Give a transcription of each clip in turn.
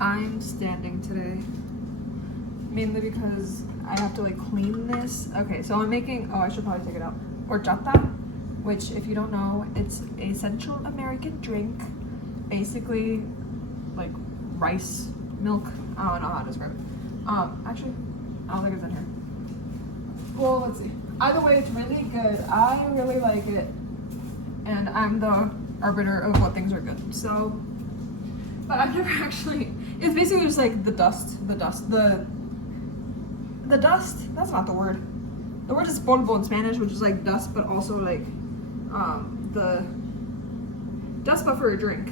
I'm standing today. Mainly because I have to like clean this. Okay, so I'm making, I should probably take it out. Horchata, which if you don't know, it's a Central American drink. Basically like rice, milk. I don't know how to describe it. Actually, I don't think it's in here. Well, let's see. Either way, it's really good. I really like it. And I'm the arbiter of what things are good. So, but I've never actually, it's basically just like the dust, that's not the word. The word is polvo in Spanish, which is like dust, but also like, the dust but for a drink.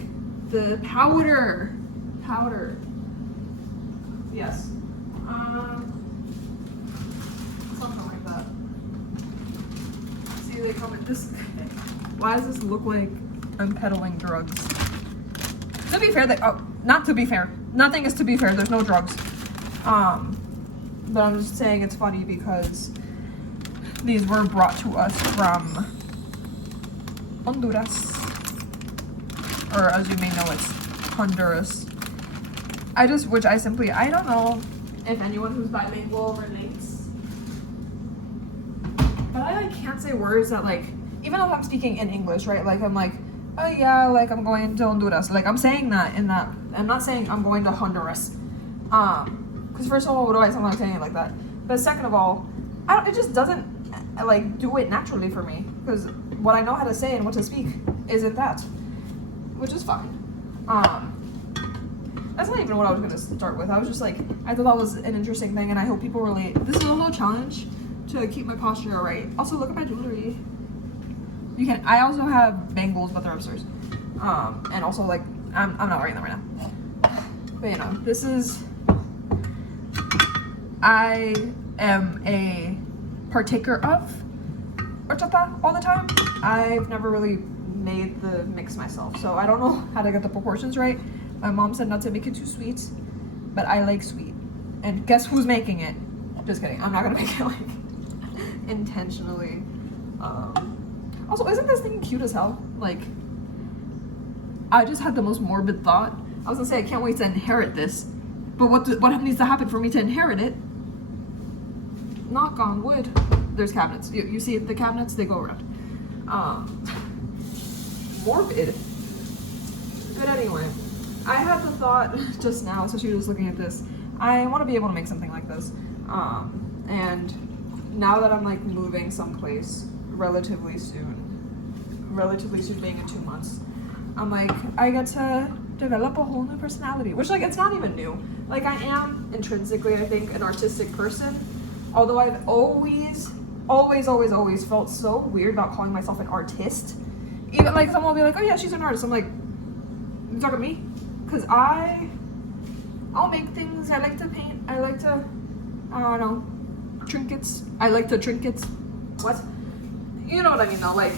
The powder. Yes. Something like that. See, they come in this. Why does this look like I'm peddling drugs? To be fair, not to be fair. Nothing is to be fair. There's no drugs. But I'm just saying it's funny because these were brought to us from Honduras, or as you may know, it's Honduras. I don't know if anyone who's bilingual relates, but I like can't say words that like, even if I'm speaking in English, right? Like I'm like, oh yeah, like I'm going to Honduras. Like I'm saying that in that, I'm not saying I'm going to Honduras. Because first of all, what do I sound like saying it like that? But second of all, it just doesn't like do it naturally for me. Because what I know how to say and what to speak isn't that, which is fine. That's not even what I was gonna start with. I was just like, I thought that was an interesting thing, and I hope people relate. This is a whole challenge to keep my posture right. Also, look at my jewelry. You can. I also have bangles, but they're upstairs. And also like, I'm not wearing them right now. But you know, this is. I am a partaker of horchata all the time. I've never really made the mix myself, so I don't know how to get the proportions right. My mom said not to make it too sweet, but I like sweet. And guess who's making it? Just kidding. I'm not gonna make it like intentionally. Also, isn't this thing cute as hell? Like, I just had the most morbid thought. I was gonna say I can't wait to inherit this, but what needs to happen for me to inherit it? Knock on wood. There's cabinets. You see the cabinets? They go around. Morbid. But anyway, I had the thought just now, so she was looking at this. I want to be able to make something like this. And now that I'm like moving someplace relatively soon being in 2 months, I'm like, I get to develop a whole new personality, which like, it's not even new. Like I am intrinsically, I think, an artistic person. Although I've always felt so weird about calling myself an artist. Even like someone will be like, oh yeah, she's an artist. I'm like, you talking to me? Cause I'll make things. I like to paint. I like to, I don't know, trinkets. I like to trinkets. What? You know what I mean though. Like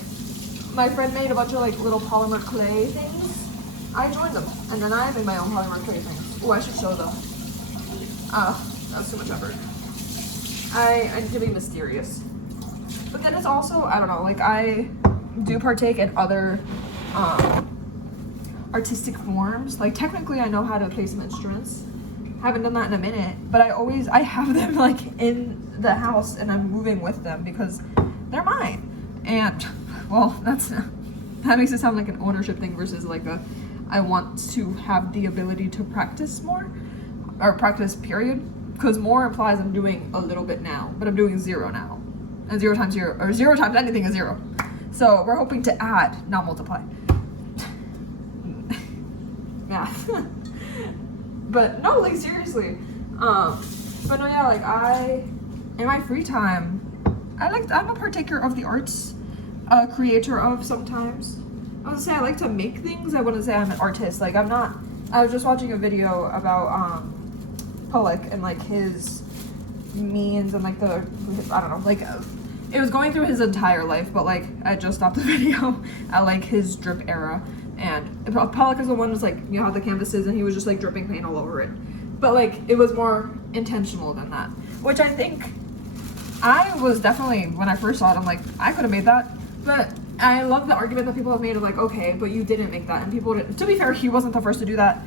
my friend made a bunch of like little polymer clay things. I joined them, and then I made my own polymer clay things. Oh, I should show them. That's too much effort. I need to be mysterious. But then it's also, I don't know, like I do partake in other artistic forms. Like technically I know how to play some instruments. Haven't done that in a minute, but I have them like in the house and I'm moving with them because they're mine. And well, that makes it sound like an ownership thing versus like I want to have the ability to practice more, or practice period. Because more implies I'm doing a little bit now, but I'm doing 0 now. And 0 times 0, or 0 times anything is 0. So we're hoping to add, not multiply. Math. But no, like seriously. But no, yeah, like in my free time, I'm a partaker of the arts, a creator of sometimes. I was gonna say I like to make things. I wouldn't say I'm an artist. Like I'm not. I was just watching a video about Pollock and like his means and like I don't know, like it was going through his entire life, but like I just stopped the video at like his drip era, and Pollock is the one who's like, you know how the canvas is, and he was just like dripping paint all over it, but like it was more intentional than that, which I think I was definitely, when I first saw it, I'm like, I could have made that, but I love the argument that people have made of like, okay, but you didn't make that, and people didn't. To be fair, he wasn't the first to do that.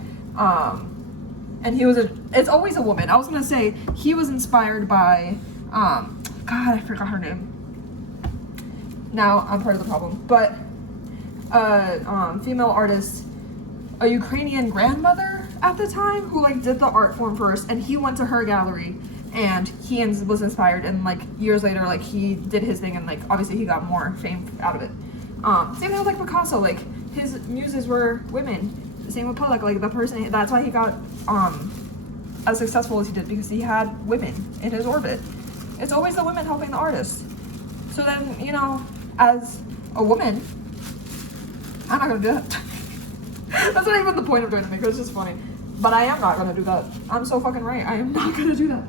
and it's always a woman. I was gonna say he was inspired by, God, I forgot her name. Now I'm part of the problem, but female artist, a Ukrainian grandmother at the time who like did the art form first, and he went to her gallery and he was inspired, and like years later like he did his thing, and like obviously he got more fame out of it. Same thing with like Picasso, like his muses were women. Same with Pollock, like the person, that's why he got as successful as he did, because he had women in his orbit. It's always the women helping the artist. So then, you know, as a woman, I'm not gonna do that. That's not even the point of doing it, because it's just funny. But I am not gonna do that. I'm so fucking right. I am not gonna do that.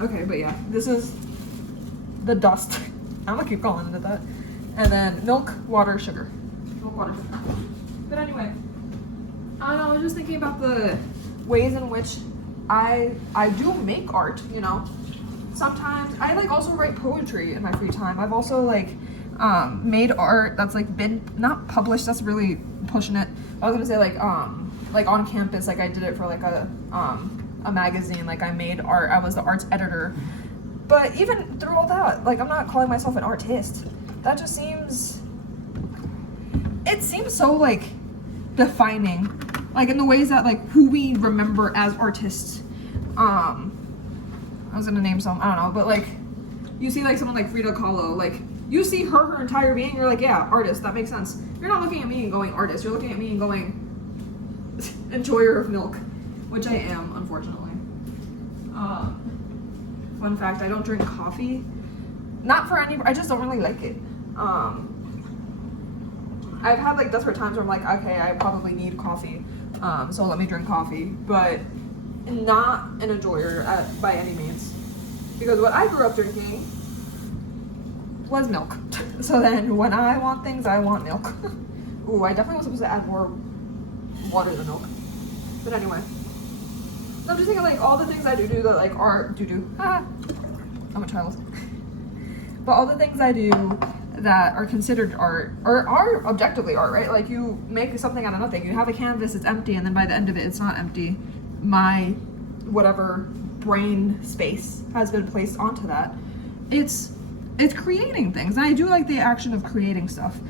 Okay, but yeah, this is the dust. I'm gonna keep calling it that. And then milk, water, sugar. Milk, water, sugar. But anyway, I don't know, I was just thinking about the ways in which I do make art, you know. Sometimes I like also write poetry in my free time. I've also like made art that's like been not published, that's really pushing it. I was gonna say like on campus, like I did it for like a magazine, like I made art, I was the arts editor. But even through all that, like I'm not calling myself an artist. That just seems so like defining, like in the ways that like who we remember as artists. I was gonna name some, I don't know, but like you see like someone like Frida Kahlo, like you see her entire being, you're like, yeah, artist, that makes sense. You're not looking at me and going artist, you're looking at me and going enjoyer of milk, which I am, unfortunately. Fun fact, I don't drink coffee. Not for any, I just don't really like it. I've had like desperate times where I'm like, okay, I probably need coffee, so let me drink coffee, but not an enjoyer by any means. Because what I grew up drinking was milk. So then when I want things, I want milk. Ooh, I definitely was supposed to add more water than milk. But anyway. So I'm just thinking like all the things I do that like are I'm a child. But all the things I do that are considered art or are objectively art, right? Like you make something out of nothing. You have a canvas, it's empty, and then by the end of it, it's not empty. My whatever brain space has been placed onto that. It's creating things, and I do like the action of creating stuff.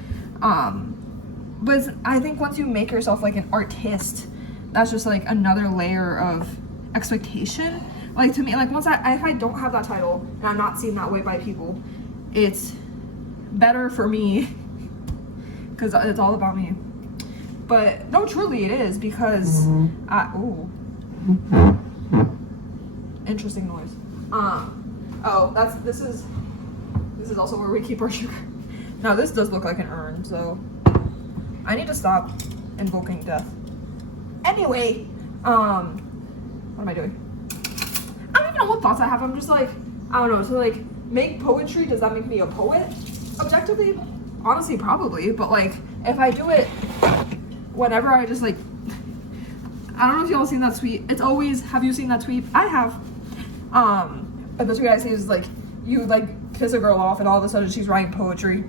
But I think once you make yourself like an artist, that's just like another layer of expectation. Like to me, like once if I don't have that title and I'm not seen that way by people, it's better for me because it's all about me. But no, truly it is, because interesting noise. This is also where we keep our sugar. Now this does look like an urn, so I need to stop invoking death. Anyway, what am I doing? I don't even know what thoughts I have. I'm just like, I don't know. So like, make poetry, does that make me a poet? Objectively, honestly, probably. But like, if I do it whenever I just like, I don't know if y'all seen that tweet. It's always, have you seen that tweet? I have. But the tweet I see is like, you like piss a girl off and all of a sudden she's writing poetry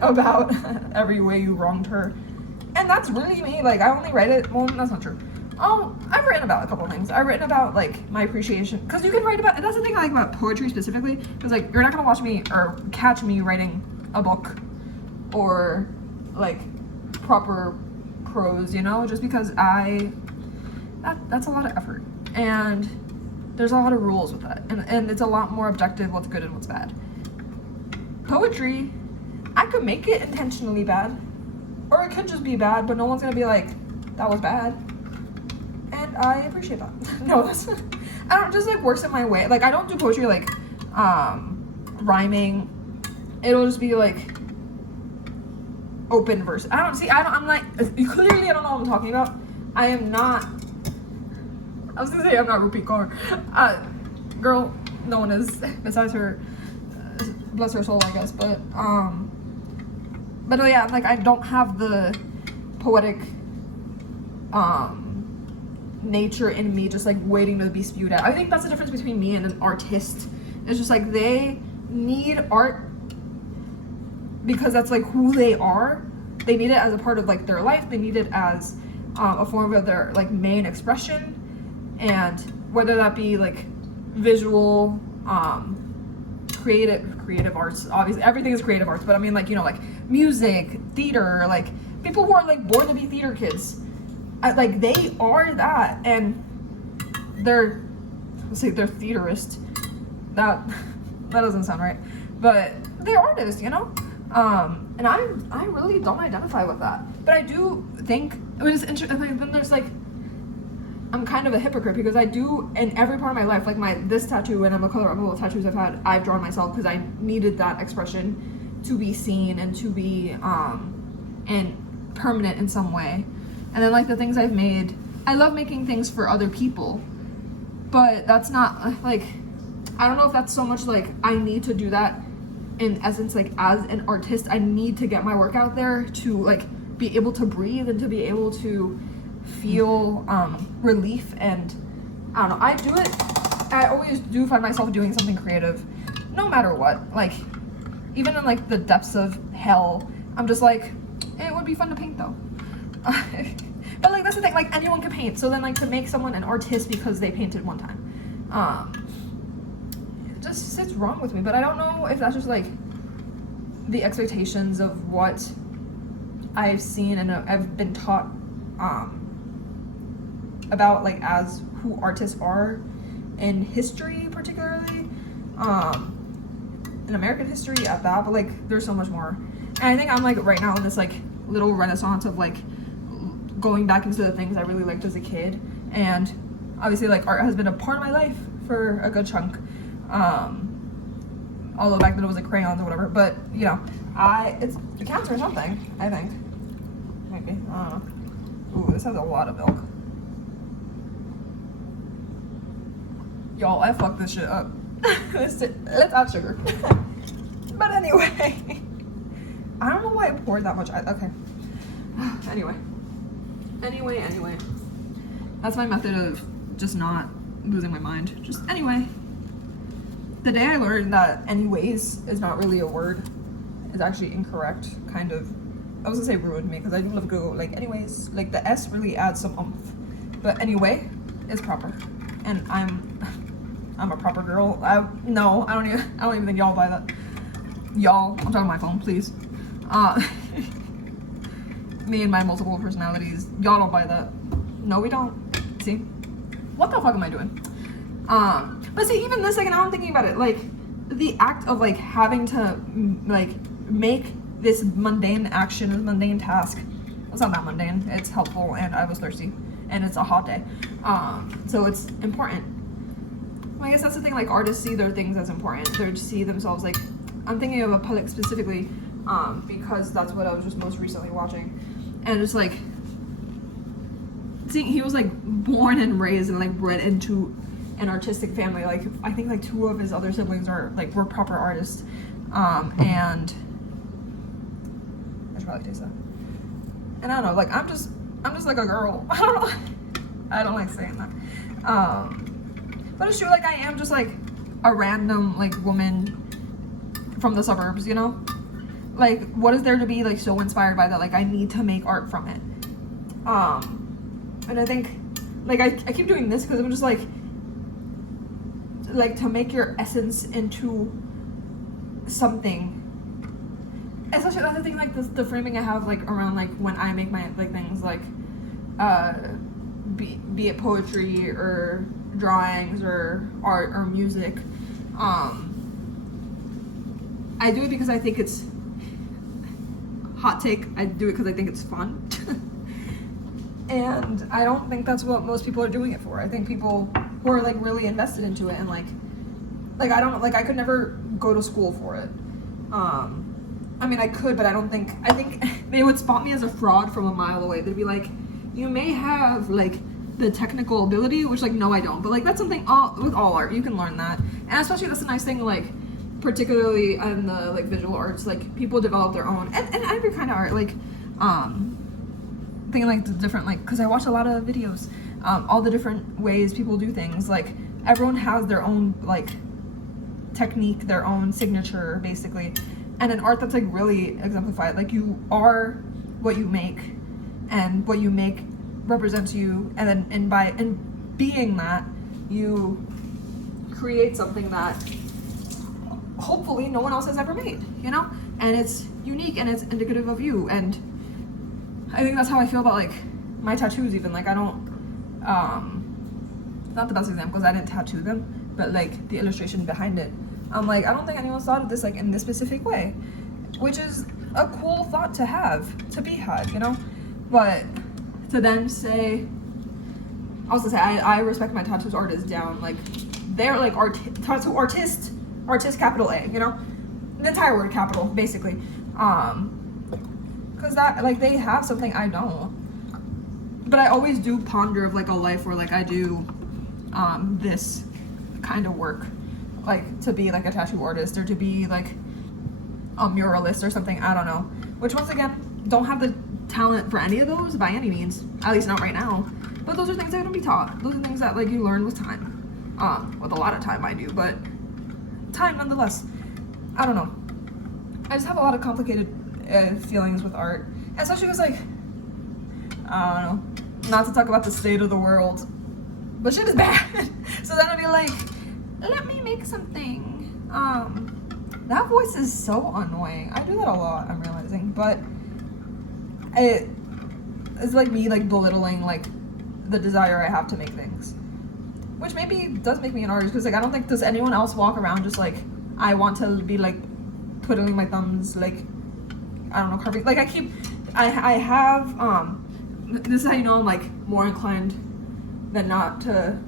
about every way you wronged her. And that's really me. Like, I only write it, well, that's not true. I've written about a couple things. I've written about like my appreciation, because you can write about, and that's the thing I like about poetry specifically, because like you're not gonna watch me or catch me writing a book or like proper prose, you know, just because that's a lot of effort, and there's a lot of rules with that, and it's a lot more objective what's good and what's bad. Poetry, I could make it intentionally bad, or it could just be bad, but no one's gonna be like, that was bad. And I appreciate that. No, that's not, I don't, just like works in my way. Like I don't do poetry like rhyming. It'll just be like open verse. I'm like, clearly I don't know what I'm talking about. I am not, I was gonna say I'm not Rupi Kaur. Girl, no one is besides her, bless her soul, I guess, but yeah, like I don't have the poetic nature in me just like waiting to be spewed out. I think that's the difference between me and an artist. It's just like they need art because that's like who they are. They need it as a part of like their life. They need it as a form of their like main expression. And whether that be like visual, creative arts, obviously everything is creative arts, but I mean like, you know, like music, theater, like people who are like born to be theater kids, like they are that, and they're, let's say they're theaterists. That doesn't sound right, but they're artists, you know. And I really don't identify with that, but I do think it was interesting. Then there's like, I'm kind of a hypocrite because I do in every part of my life, like this tattoo and a couple of tattoos I've drawn myself because I needed that expression to be seen and to be and permanent in some way. And then like the things I've made, I love making things for other people, but that's not like, I don't know if that's so much like I need to do that in essence, like as an artist I need to get my work out there to like be able to breathe and to be able to feel relief. And I don't know, I do it, I always do find myself doing something creative no matter what, like even in like the depths of hell, I'm just like, it would be fun to paint though. But like that's the thing, like anyone can paint, so then like to make someone an artist because they painted one time, it just sits wrong with me. But I don't know if that's just like the expectations of what I've seen and I've been taught about like as who artists are in history, particularly in American history at that, but like there's so much more. And I think I'm like right now in this like little renaissance of like going back into the things I really liked as a kid, and obviously like art has been a part of my life for a good chunk, although back then it was like crayons or whatever, but you know, it counts for something, I think. Maybe, I don't know. Ooh, this has a lot of milk. Y'all, I fucked this shit up. Let's add sugar. But anyway, I don't know why I poured that much. Okay. Anyway, that's my method of just not losing my mind. Just anyway. The day I learned that anyways is not really a word, is actually incorrect, kind of, I was gonna say ruined me, because I do love to go like anyways, like the S really adds some oomph, but anyway is proper, and I'm a proper girl. I don't even think y'all buy that. Y'all, I'm talking to my phone, please. Me and my multiple personalities, y'all don't buy that. No, we don't. See? What the fuck am I doing? But see, even this, like, now I'm thinking about it, like, the act of, like, having to, like, make this mundane action, this mundane task, it's not that mundane, it's helpful, and I was thirsty, and it's a hot day, so it's important. Well, I guess that's the thing, like, artists see their things as important, they see themselves, like, I'm thinking of a Public specifically, because that's what I was just most recently watching, and it's like, seeing, he was, like, born and raised and, like, bred into an artistic family. Like, I think, like, 2 of his other siblings are, like, were proper artists, and I should probably taste that. And I don't know, like, I'm just like a girl. I don't know. I don't like saying that. But it's true, like, I am just, like, a random, like, woman from the suburbs, you know? Like, what is there to be, like, so inspired by that? Like, I need to make art from it. And I think, like, I keep doing this because I'm just, like, to make your essence into something. Especially that's the thing, like the framing I have like around like when I make my like things like be it poetry or drawings or art or music. I do it because I think it's hot take. I do it because I think it's fun. And I don't think that's what most people are doing it for. I think people who are like really invested into it and like I don't like, I could never go to school for it. I mean I could, but I think they would spot me as a fraud from a mile away. They'd be like, you may have like the technical ability, which like no I don't, but like that's something with all art you can learn that. And especially that's a nice thing, like particularly in the like visual arts, like people develop their own and every kind of art, like thinking like the different, like, because I watch a lot of videos, all the different ways people do things, like everyone has their own like technique, their own signature basically, and an art that's like really exemplified, like you are what you make and what you make represents you, and then and being that, you create something that hopefully no one else has ever made, you know? And it's unique and it's indicative of you. And I think that's how I feel about like my tattoos even. Like I don't, not the best example because I didn't tattoo them, but like the illustration behind it. I'm like, I don't think anyone's thought of this like in this specific way, which is a cool thought to have, to be had, you know? But to then say, I was gonna say, I respect my tattoo artists down, like they're like tattoo artist capital A, you know? The entire word capital, basically. Cause that, like they have something I don't. But I always do ponder of like a life where like I do this kind of work, like to be like a tattoo artist or to be like a muralist or something, I don't know. Which once again, don't have the talent for any of those by any means, at least not right now. But those are things that are gonna be taught. Those are things that like you learn with time. With a lot of time, mind you, but time nonetheless. I don't know. I just have a lot of complicated feelings with art, especially because like, I don't know, not to talk about the state of the world, but shit is bad. So then I'd be like, let me make something. That voice is so annoying. I do that a lot, I'm realizing, but it's like me like belittling like the desire I have to make things, which maybe does make me an artist because like I don't think does anyone else walk around just like I want to be like twiddling my thumbs, like I don't know, carving. Like I have this is how you know I'm like more inclined than not to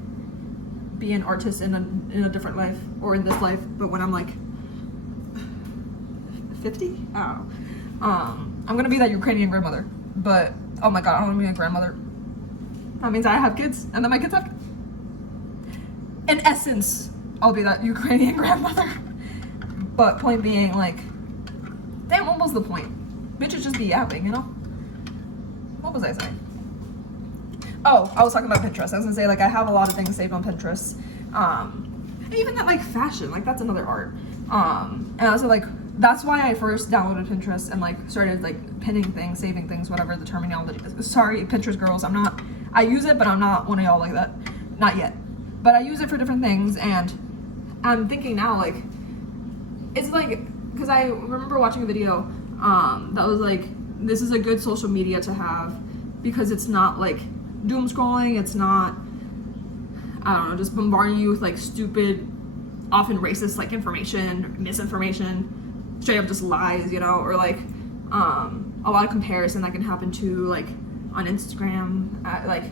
be an artist in a different life or in this life, but when I'm like 50, I don't know. I'm gonna be that Ukrainian grandmother, but oh my god, I don't want to be a grandmother. That means I have kids, and then my kids have kids. In essence, I'll be that Ukrainian grandmother. But point being, like, damn, what was the point? Bitches just be yapping, you know? What was I saying? Oh, I was talking about Pinterest. I was gonna say, like, I have a lot of things saved on Pinterest. Even that, like, fashion, like, that's another art. And also, like, that's why I first downloaded Pinterest and, like, started, like, pinning things, saving things, whatever the terminology is. Sorry, Pinterest girls, I use it, but I'm not one of y'all like that. Not yet. But I use it for different things, and I'm thinking now, like, it's like, because I remember watching a video that was like, this is a good social media to have because it's not like doom scrolling, it's not, I don't know, just bombarding you with like stupid, often racist like information, misinformation, straight up just lies, you know, or like a lot of comparison that can happen to like on Instagram, like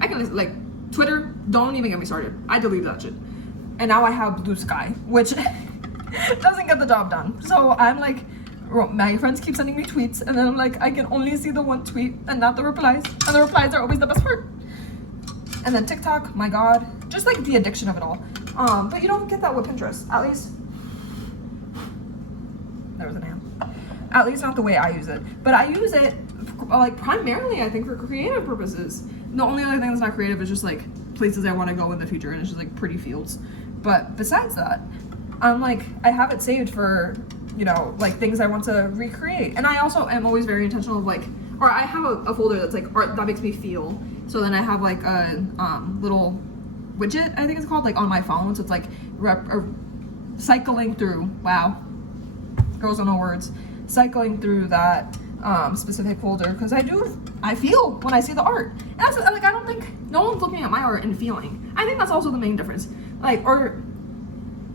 I can like Twitter, don't even get me started. I deleted that shit. And now I have Blue Sky, which doesn't get the job done. So I'm like, my friends keep sending me tweets, and then I'm like, I can only see the one tweet and not the replies. And the replies are always the best part. And then TikTok, my god, just like the addiction of it all. But you don't get that with Pinterest, at least. There was an ant. At least not the way I use it. But I use it like primarily, I think, for creative purposes. The only other thing that's not creative is just like places I want to go in the future, and it's just like pretty fields. But besides that, I'm like, I have it saved for, you know, like things I want to recreate. And I also am always very intentional of like, or I have a folder that's like art that makes me feel. So then I have like a little widget, I think it's called, like on my phone. So it's like cycling through, wow, girls don't know words, cycling through that specific folder, because I feel when I see the art. And that's like, I don't think, no one's looking at my art and feeling. I think that's also the main difference. Like, or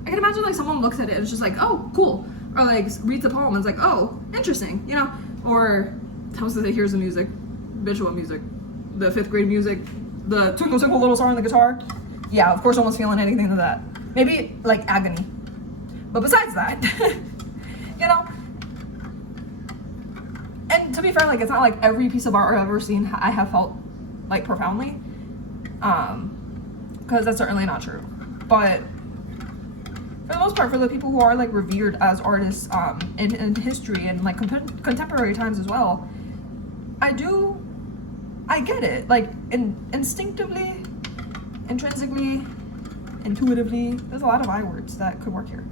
I can imagine like someone looks at it and it's just like, oh, cool. Or like reads a poem and it's like, oh, interesting, you know? Or tells us that here's the music, visual music, the 5th grade music, the Twinkle Twinkle Little Star on the guitar. Yeah, of course no one's feeling anything to that. Maybe like agony. But besides that, you know? And to be fair, like it's not like every piece of art I've ever seen I have felt like profoundly. Because that's certainly not true. But for the most part, for the people who are like revered as artists in history and like contemporary times as well, I get it, like instinctively, intrinsically, intuitively. There's a lot of I words that could work here,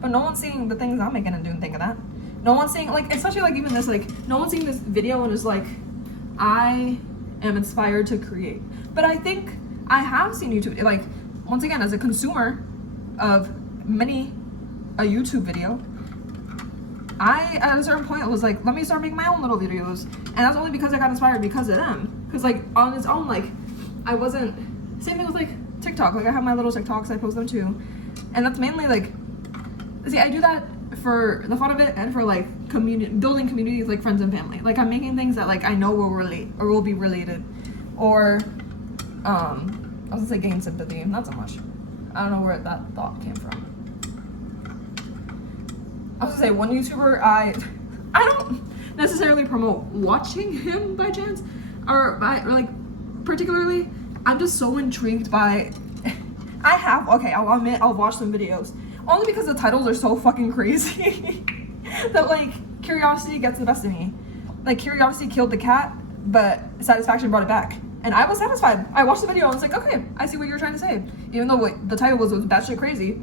but no one's seeing the things I'm making and doing. Think of that. No one's seeing, like, especially like even this, like no one's seeing this video and is like, I am inspired to create. But I think I have seen YouTube, like, once again, as a consumer of a YouTube video, I, at a certain point, was like, let me start making my own little videos. And that's only because I got inspired because of them. Because, like, on its own, like, I wasn't, same thing with, like, TikTok. Like, I have my little TikToks, I post them too. And that's mainly, like, see, I do that for the fun of it and for, like, building communities, like, friends and family. Like, I'm making things that, like, I know will relate or will be related. Or, I was gonna say gain sympathy, not so much. I don't know where that thought came from. I was gonna say, one YouTuber, I don't necessarily promote watching him by chance, or like, particularly, I'm just so intrigued by, I'll admit, I'll watch some videos, only because the titles are so fucking crazy, that, like, curiosity gets the best of me. Like, curiosity killed the cat, but satisfaction brought it back. And I was satisfied. I watched the video, I was like, okay, I see what you're trying to say. Even though the title was batshit crazy,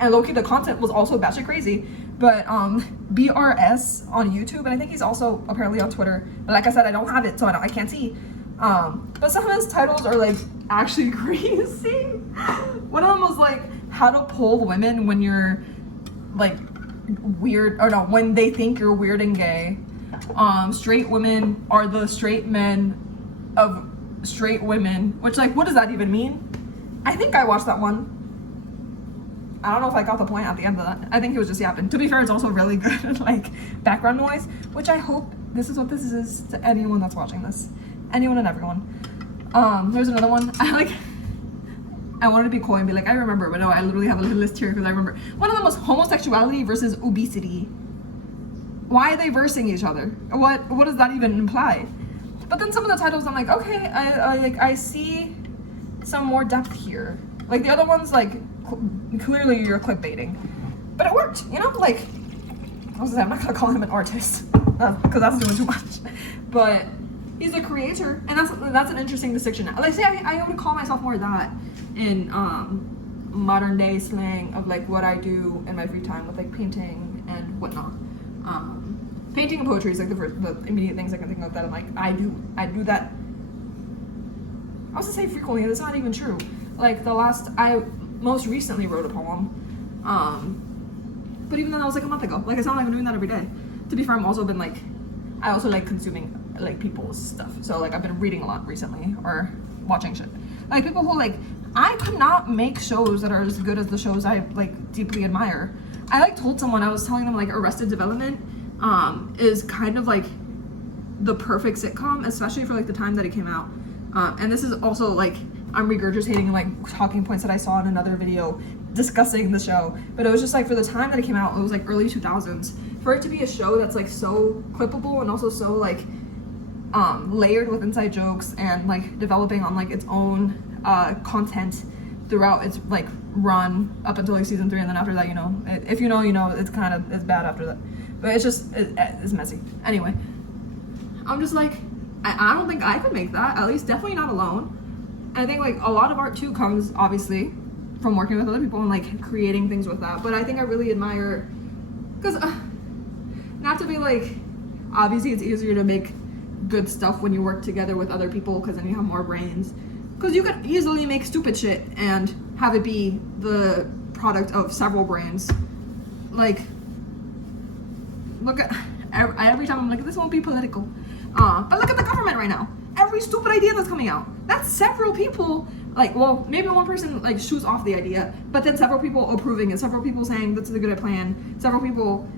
and low-key the content was also batshit crazy. But BRS on YouTube, and I think he's also apparently on Twitter. But like I said, I don't have it, so I can't see. But some of his titles are, like, actually crazy. One of them was like, how to pull women when you're, like, weird, or no, when they think you're weird and gay. Straight women are the straight men of straight women, which, like, what does that even mean? I think I watched that one. I don't know if I got the point at the end of that. I think it was just yapping. To be fair, it's also really good, like, background noise, which I hope this is what this is to anyone that's watching this. Anyone and everyone. There's another one. I wanted to be coy and be like, I remember, but no, I literally have a list here because I remember. One of them was homosexuality versus obesity. Why are they versing each other? What does that even imply? But then some of the titles, I'm like, okay, I see some more depth here. Like, the other one's, like, clearly you're clickbaiting, but it worked, you know. Like, I was gonna say, I'm not gonna call him an artist because that's doing too much, but he's a creator, and that's an interesting distinction. Like, say I would call myself more that in modern day slang of, like, what I do in my free time with, like, painting and whatnot. Painting and poetry is, like, the immediate things I can think of that I'm like, I do that. I was gonna say frequently, that's not even true. Like, I most recently wrote a poem, but even then that was like a month ago. Like, it's not like I'm doing that every day. To be fair, I also like consuming, like, people's stuff. So, like, I've been reading a lot recently or watching shit. Like, people who, like, I could not make shows that are as good as the shows I, like, deeply admire. I, like, told someone, I was telling them, like, Arrested Development is kind of, like, the perfect sitcom, especially for, like, the time that it came out. And this is also, like, I'm regurgitating, like, talking points that I saw in another video discussing the show, but it was just, like, for the time that it came out, it was, like, early 2000s. For it to be a show that's, like, so clippable and also so, like, layered with inside jokes and, like, developing on, like, its own content throughout its, like, run up until, like, season 3, and then after that, you know, if you know, you know, it's bad after that. But it's just, it's messy. Anyway, I'm just like, I don't think I could make that, at least definitely not alone. And I think, like, a lot of art too comes obviously from working with other people and, like, creating things with that. But I think I really admire, because not to be like, obviously it's easier to make good stuff when you work together with other people because then you have more brains, because you could easily make stupid shit and have it be the product of several brains. Like, look at every time I'm like, this won't be political, but look at the government right now. Every stupid idea that's coming out, that's several people, like, well, maybe one person, like, shoots off the idea, but then several people approving it, several people saying that's a good plan, several people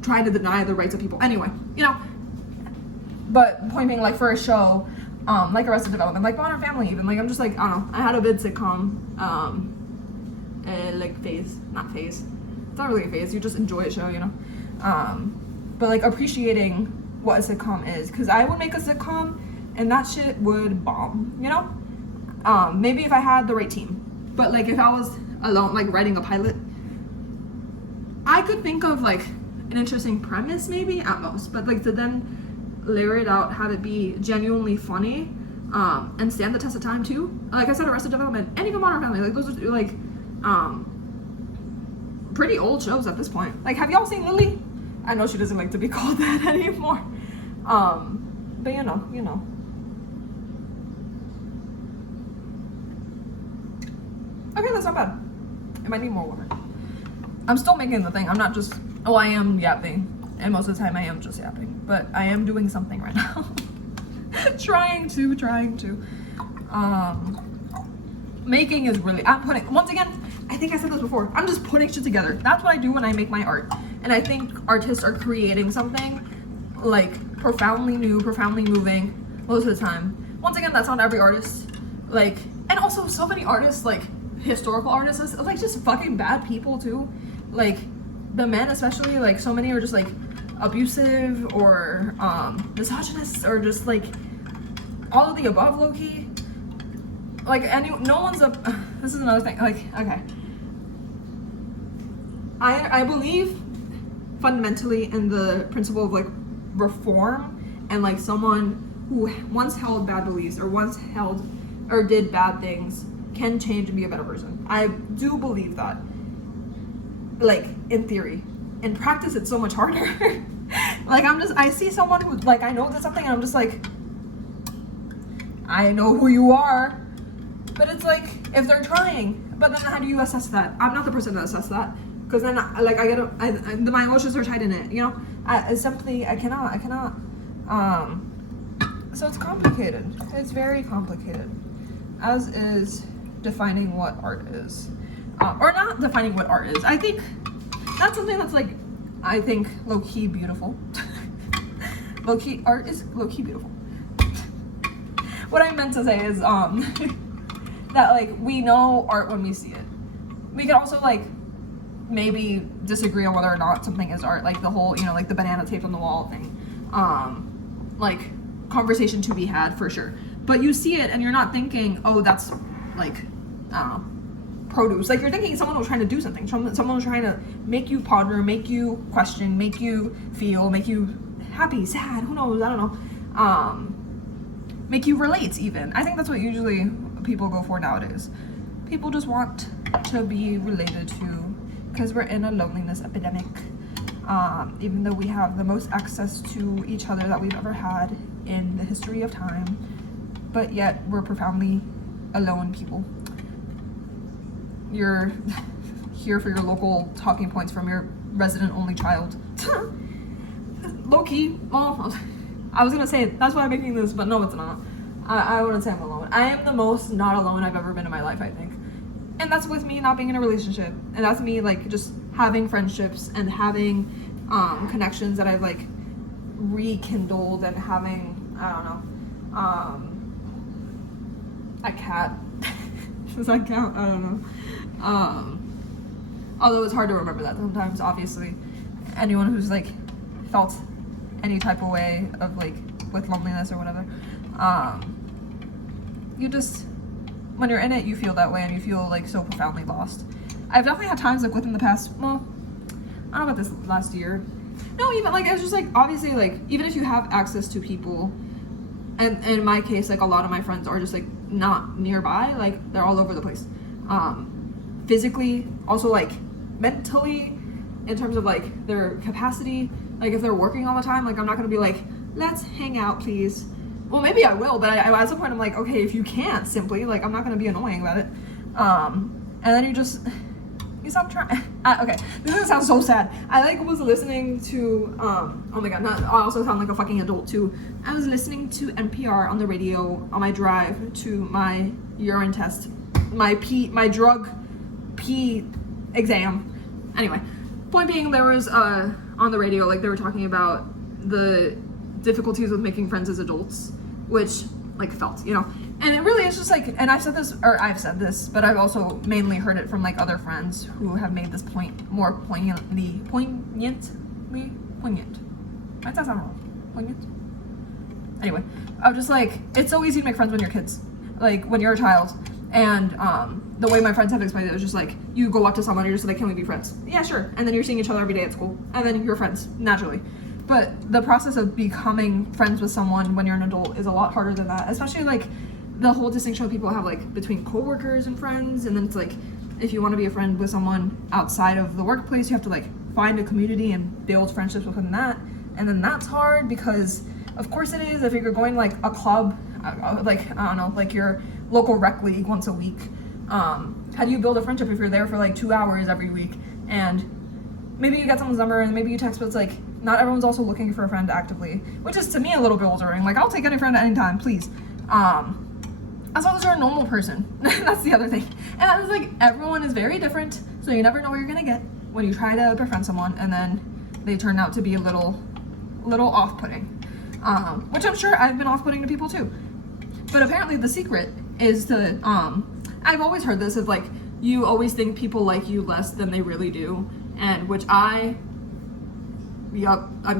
trying to deny the rights of people. Anyway, you know, but point being, like, for a show, like Arrested Development, like Modern Family even, like, I'm just like, I don't know, I had a vid sitcom, like, not phase, it's not really a phase, you just enjoy a show, you know, but, like, appreciating what a sitcom is, because I would make a sitcom and that shit would bomb, you know? Maybe if I had the right team. But, like, if I was alone, like, writing a pilot, I could think of, like, an interesting premise maybe at most. But, like, to then layer it out, have it be genuinely funny, and stand the test of time too. Like I said, Arrested Development, and even Modern Family, like, those are, like, pretty old shows at this point. Like, have y'all seen Lily? I know she doesn't like to be called that anymore. But you know. that's not bad. It might need more water. I'm still making the thing. I'm not just, I am yapping. And most of the time I am just yapping. But I am doing something right now. trying to. Making is really, I'm putting, once again, I think I said this before, I'm just putting shit together. That's what I do when I make my art. And I think artists are creating something like profoundly new, profoundly moving most of the time. Once again, that's not every artist. Like, and also so many artists, like historical artists, like just fucking bad people too. Like the men especially, like so many are just like abusive or misogynist or just like all of the above, low-key. Like, no one's a, this is another thing, like, okay. I believe fundamentally in the principle of like reform, and like someone who once held bad beliefs or once held or did bad things can change and be a better person. I do believe that, like in theory. In practice, it's so much harder. Like I see someone who, like, I know did something and I'm just like, I know who you are. But it's like, if they're trying, but then how do you assess that? I'm not the person to assess that. Because then, like, my emotions are tied in it, you know? I cannot. So it's complicated. It's very complicated. As is defining what art is. Or not defining what art is. I think that's something that's, like, I think low-key beautiful. Low-key, art is low-key beautiful. What I meant to say is, that, like, we know art when we see it. We can also, like, maybe disagree on whether or not something is art, like the whole, you know, like the banana taped on the wall thing. Like, conversation to be had for sure. But you see it and you're not thinking, oh, that's, like, produce. Like, you're thinking someone was trying to do something. Someone was trying to make you ponder, make you question, make you feel, make you happy, sad, who knows, I don't know. Make you relate even. I think that's what usually people go for nowadays. People just want to be related to, because we're in a loneliness epidemic. Even though we have the most access to each other that we've ever had in the history of time, but yet we're profoundly alone people. You're here for your local talking points from your resident only child. Low-key, well, I was gonna say that's why I'm making this, but no, it's not. I wouldn't say I'm alone. I am the most not alone I've ever been in my life, I think. And that's with me not being in a relationship. And that's me, like, just having friendships and having connections that I've, like, rekindled, and having, I don't know, a cat. Does that count? I don't know. Although it's hard to remember that sometimes, obviously. Anyone who's, like, felt any type of way of, like, with loneliness or whatever, you just, when you're in it, you feel that way, and you feel, like, so profoundly lost. I've definitely had times, like, within the past, well, I don't know about this last year. No, even, like, it's just, like, obviously, like, even if you have access to people, and in my case, like, a lot of my friends are just, like, not nearby, like, they're all over the place. Physically, also, like, mentally, in terms of, like, their capacity, like, if they're working all the time, like, I'm not gonna be like, let's hang out, please. Well, maybe I will, but at some point I'm like, okay, if you can't, simply, like, I'm not gonna be annoying about it. And then you stop trying. Okay, this is gonna sound so sad. I, like, was listening to, oh my god, I also sound like a fucking adult too. I was listening to NPR on the radio on my drive to my urine test, my drug pee exam. Anyway, point being, there was, on the radio, like, they were talking about the difficulties with making friends as adults, which, like, felt, you know, and it really is just, like, and I've said this, but I've also mainly heard it from, like, other friends who have made this point more poignant. Might that sound wrong? Poignant? Anyway, I'm just like, it's so easy to make friends when you're kids, like, when you're a child, and, the way my friends have explained it was just like, you go up to someone and you're just like, can we be friends? Yeah, sure. And then you're seeing each other every day at school, and then you're friends, naturally. But the process of becoming friends with someone when you're an adult is a lot harder than that, especially, like, the whole distinction people have, like, between coworkers and friends, and then it's like, if you want to be a friend with someone outside of the workplace, you have to, like, find a community and build friendships within that, and then that's hard because, of course it is, if you're going, like, a club, like, I don't know, like your local rec league once a week, How do you build a friendship if you're there for like 2 hours every week and maybe you get someone's number and maybe you text, but it's like not everyone's also looking for a friend actively, which is to me a little bewildering. Like, I'll take any friend at any time, please. As long as you're a normal person. That's the other thing. And that is like, everyone is very different, so you never know what you're gonna get when you try to befriend someone and then they turn out to be a little off-putting. Which I'm sure I've been off-putting to people too. But apparently the secret is to, I've always heard this of like, you always think people like you less than they really do. And which I'm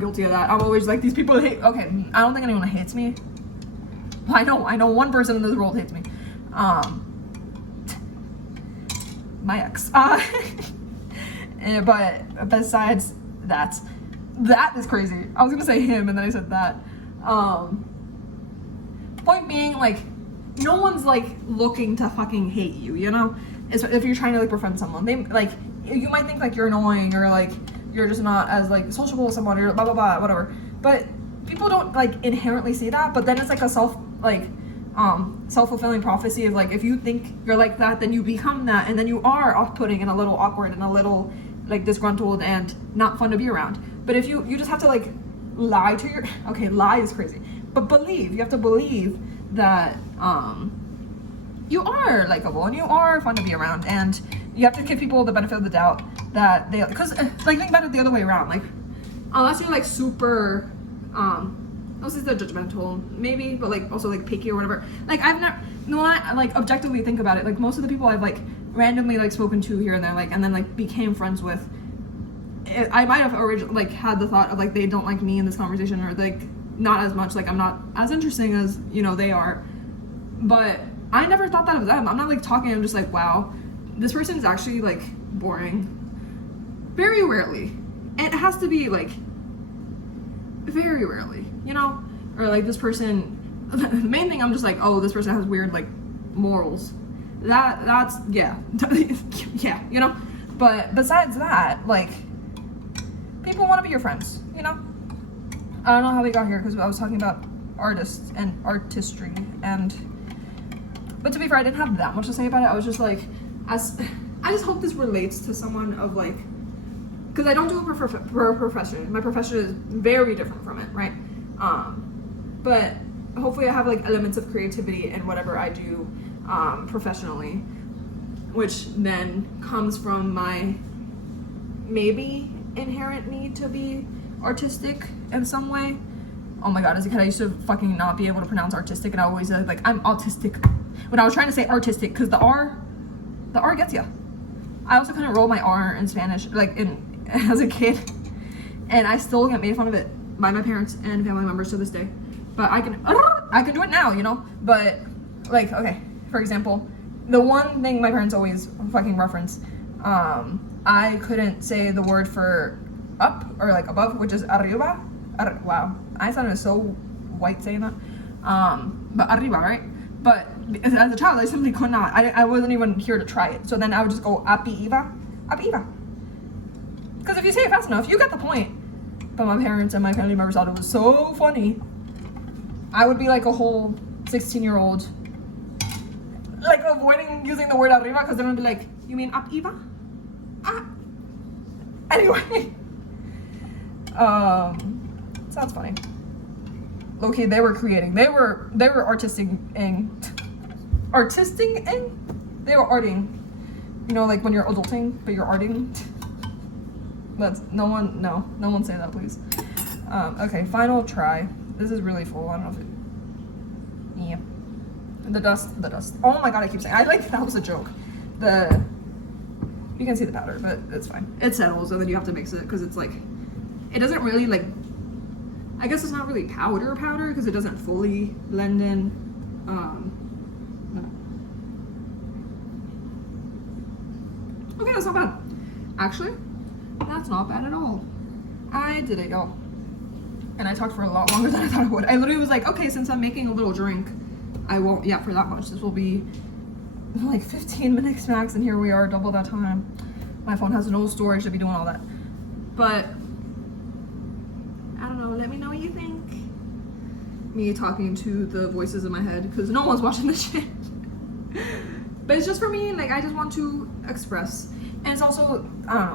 guilty of that. I'm always like, these people hate, okay, I don't think anyone hates me. I know one person in this world hates me. My ex. But besides that is crazy. I was gonna say him and then I said that. Point being, like, no one's like looking to fucking hate you, you know? If you're trying to like befriend someone, they like, you might think like you're annoying or like you're just not as like sociable with someone or blah blah blah, whatever. But people don't like inherently see that. But then it's like a self-fulfilling prophecy of like, if you think you're like that, then you become that, and then you are off-putting and a little awkward and a little like disgruntled and not fun to be around. But if you just have to like lie to your, okay, lie is crazy, but you have to believe that you are likable and you are fun to be around, and you have to give people the benefit of the doubt that they, because like, think about it the other way around, like, unless you're like super this is the judgmental maybe, but like also like picky or whatever, like I've never, no, I like objectively think about it, like most of the people I've like randomly like spoken to here and there, like, and then like became friends with, I might have originally like had the thought of like, they don't like me in this conversation, or like not as much, like I'm not as interesting as, you know, they are. But I never thought that of them. I'm not like talking, I'm just like, wow, this person is actually like boring. Very rarely. And it has to be like very rarely, you know? Or like, this person, the main thing, I'm just like, oh, this person has weird like morals. That's yeah. Yeah, you know? But besides that, like, people want to be your friends, you know? I don't know how we got here, because I was talking about artists and artistry, but to be fair, I didn't have that much to say about it. I was just like, I just hope this relates to someone of like, because I don't do it for a profession. My profession is very different from it, right? But hopefully I have like elements of creativity in whatever I do professionally, which then comes from my maybe inherent need to be artistic in some way. Oh my god, as a kid I used to fucking not be able to pronounce artistic, and I always said like, I'm autistic when I was trying to say artistic, because the R gets ya. I also couldn't roll my R in Spanish, like as a kid, and I still get made fun of it by my parents and family members to this day. But I can do it now, you know. But like, okay, for example, the one thing my parents always fucking reference, I couldn't say the word for up or like above, which is arriba. Wow, I sounded so white saying that. But arriba, right? But as a child, I simply could not. I wasn't even here to try it. So then I would just go apiiva. Because if you say it fast enough, you get the point. But my parents and my family members thought it was so funny. I would be like a whole 16-year-old, like avoiding using the word arriba, because they're gonna be like, you mean apiiva? Ah. Anyway. Sounds funny. Okay, they were creating. They were artisting-ing. They were arting. You know, like when you're adulting, but you're arting. No one say that, please. Okay, final try. This is really full. I don't know if it. Yeah. The dust. Oh my god, I keep saying. I like that was a joke. You can see the powder, but it's fine. It settles, and then you have to mix it because it's like, it doesn't really like. I guess it's not really powder because it doesn't fully blend in. Okay, that's not bad. Actually, that's not bad at all. I did it, y'all. And I talked for a lot longer than I thought I would. I literally was like, okay, since I'm making a little drink, I won't, yeah, for that much. This will be like 15 minutes max, and here we are, double that time. My phone has no storage to be doing all that. But, I don't know, let me know what you think. Me talking to the voices in my head, because no one's watching this shit. But it's just for me, like I just want to express. And it's also, I don't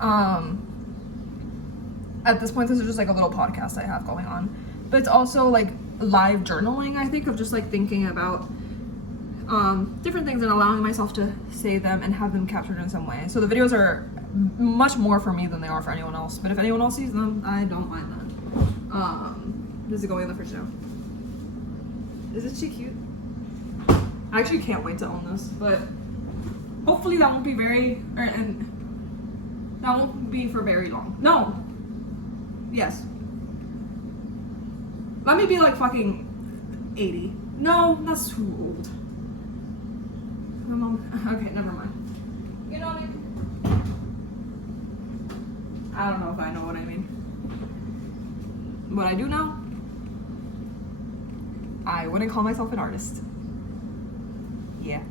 know. At this point, this is just like a little podcast I have going on. But it's also like live journaling, I think, of just like thinking about different things and allowing myself to say them and have them captured in some way. So the videos are much more for me than they are for anyone else. But if anyone else sees them, I don't mind that. This is going in the fridge now. Isn't she cute? I actually can't wait to own this, but hopefully that won't be that won't be for very long. No. Yes. Let me be like fucking 80. No, that's too old. Okay, never mind. You know what I mean? I don't know if I know what I mean. What I do know, I wouldn't call myself an artist. Yeah.